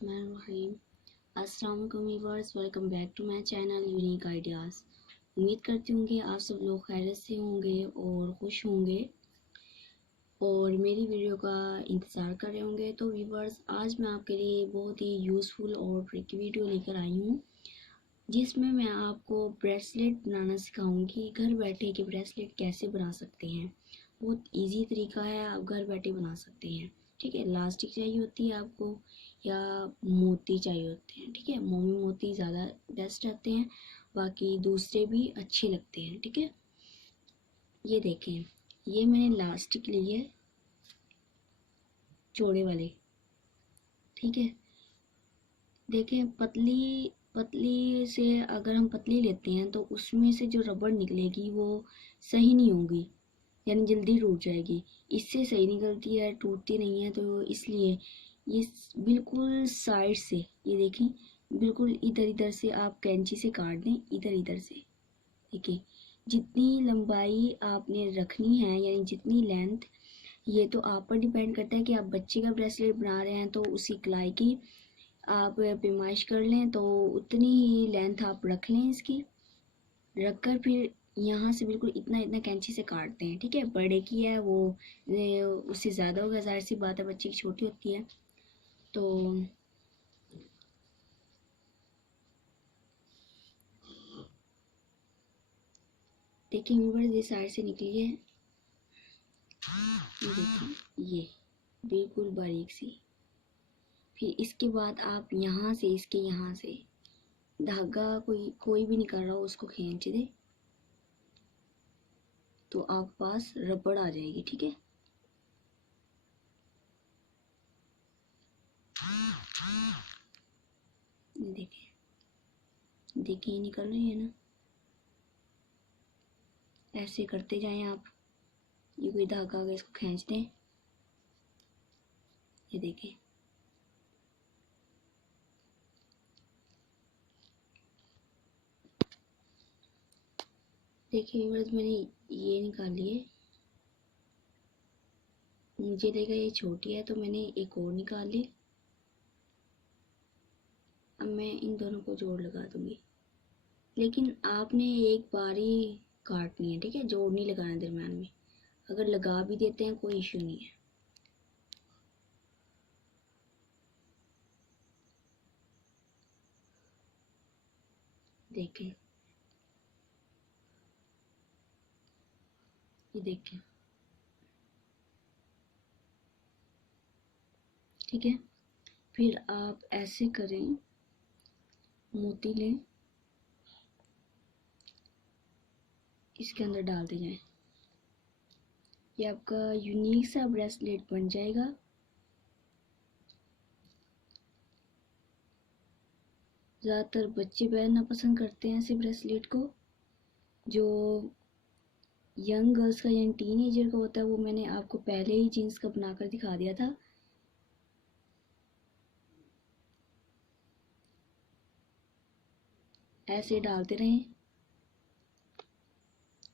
बिस्मिल्लाहिर्रहमानिर्रहीम। अस्सलाम वालेकुम viewers, welcome back to my channel unique ideas. उम्मीद करती हूँ कि आप सब लोग खैरियत से होंगे और खुश होंगे और मेरी वीडियो का इंतज़ार कर रहे होंगे। तो व्यूअर्स, आज मैं आपके लिए बहुत ही यूज़फुल और ट्रिकी वीडियो लेकर आई हूँ, जिसमें मैं आपको ब्रेसलेट बनाना सिखाऊंगी। घर बैठे के ब्रेसलेट कैसे बना सकते हैं, बहुत इजी तरीका है, आप घर बैठे बना सकते हैं। ठीक है, इलास्टिक चाहिए होती है आपको या मोती चाहिए होते हैं। ठीक है, मोमी मोती ज़्यादा बेस्ट रहते हैं, बाकी दूसरे भी अच्छे लगते हैं। ठीक है, ये देखें, ये मैंने इलास्टिक लिए चौड़े वाले। ठीक है, देखें, पतली पतली से अगर हम पतली लेते हैं तो उसमें से जो रबड़ निकलेगी वो सही नहीं होगी, यानी जल्दी टूट जाएगी। इससे सही निकलती है, टूटती नहीं है। तो इसलिए ये बिल्कुल साइड से, ये देखिए, बिल्कुल इधर इधर से आप कैंची से काट दें, इधर इधर से। देखिए, जितनी लंबाई आपने रखनी है, यानी जितनी लेंथ, ये तो आप पर डिपेंड करता है कि आप बच्चे का ब्रेसलेट बना रहे हैं तो उसी कलाई की आप पैमाइश कर लें, तो उतनी ही लेंथ आप रख लें। इसकी रख कर फिर यहाँ से बिल्कुल इतना इतना कैंची से काटते हैं। ठीक है, बड़े की है वो उससे ज़्यादा होगा, जाहिर सी बात है, बच्चे की छोटी होती है। तो देखिए व्यूअर्स, ये साइड से निकली है, ये देखिए, ये बिल्कुल बारीक सी। फिर इसके बाद आप यहाँ से, इसके यहाँ से धागा कोई भी निकल रहा हो उसको खींच दे, तो आपके पास रबड़ आ जाएगी। ठीक है, देखिए देखिए, निकल रही है ना। ऐसे करते जाएं आप, ये कोई धागा अगर इसको खींच दें, ये देखिए, देखिए व्यूअर्स, मैंने ये निकाली है। मुझे लगा ये छोटी है तो मैंने एक और निकाल ली। अब मैं इन दोनों को जोड़ लगा दूंगी, लेकिन आपने एक बार ही काटनी है। ठीक है, जोड़ नहीं लगाना दरम्यान में। अगर लगा भी देते हैं कोई इश्यू नहीं है। देखें, ये देखें, ठीक है। फिर आप ऐसे करें, मोती लें, इसके अंदर डालते जाएं, ये आपका यूनिक सा ब्रेसलेट बन जाएगा। ज़्यादातर बच्चे पहनना पसंद करते हैं ऐसे ब्रेसलेट को। जो यंग गर्ल्स का यानी टीनेजर का होता है, वो मैंने आपको पहले ही जीन्स का बनाकर दिखा दिया था। ऐसे डालते रहें।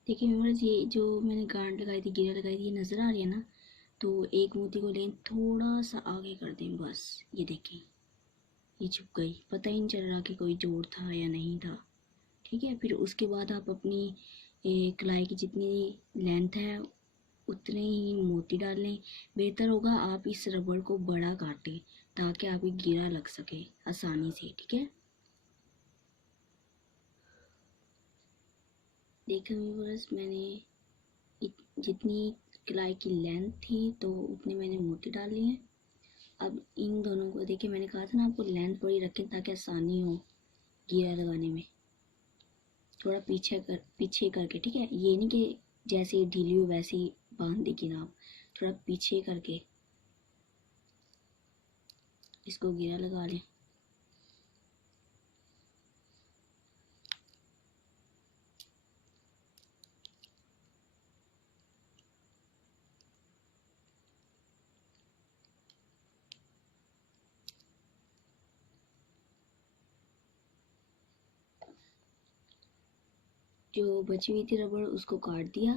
देखिए मेमोरीज, ये जो मैंने गांठ लगाई थी, गिरा लगाई थी, ये नज़र आ रही है ना। तो एक मोती को लें, थोड़ा सा आगे कर दें, बस। ये देखें, ये छुप गई, पता ही नहीं चल रहा कि कोई जोड़ था या नहीं था। ठीक है, फिर उसके बाद आप अपनी कलाई की जितनी लेंथ है उतने ही मोती डाल लें। बेहतर होगा आप इस रबड़ को बड़ा काटें, ताकि आपकी गिरा लग सके आसानी से। ठीक है, देखा व्यूअर्स, मैंने जितनी कलाई की लेंथ थी तो उतने मैंने मोती डाल लिए हैं। अब इन दोनों को देखिए, मैंने कहा था ना आपको लेंथ बड़ी रखें ताकि आसानी हो गिरा लगाने में। थोड़ा पीछे करके, ठीक है, ये नहीं कि जैसे ढीली हो वैसे ही बांध देगी ना आप, थोड़ा पीछे करके इसको गिरा लगा लें। जो बची हुई थी रबड़ उसको काट दिया।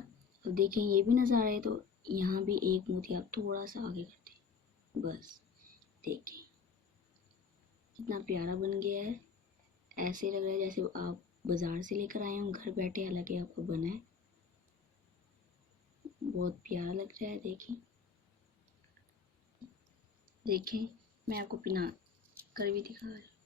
अब देखें, ये भी नज़र आ रहा है, तो यहाँ भी एक मोती आप थोड़ा सा आगे कर दें, बस। देखें, इतना प्यारा बन गया है, ऐसे लग रहा है जैसे आप बाजार से लेकर आए हो घर बैठे, हालांकि आपको बना है। बहुत प्यारा लग रहा है। देखिए देखें, मैं आपको पिना कर भी दिखा रही हूँ।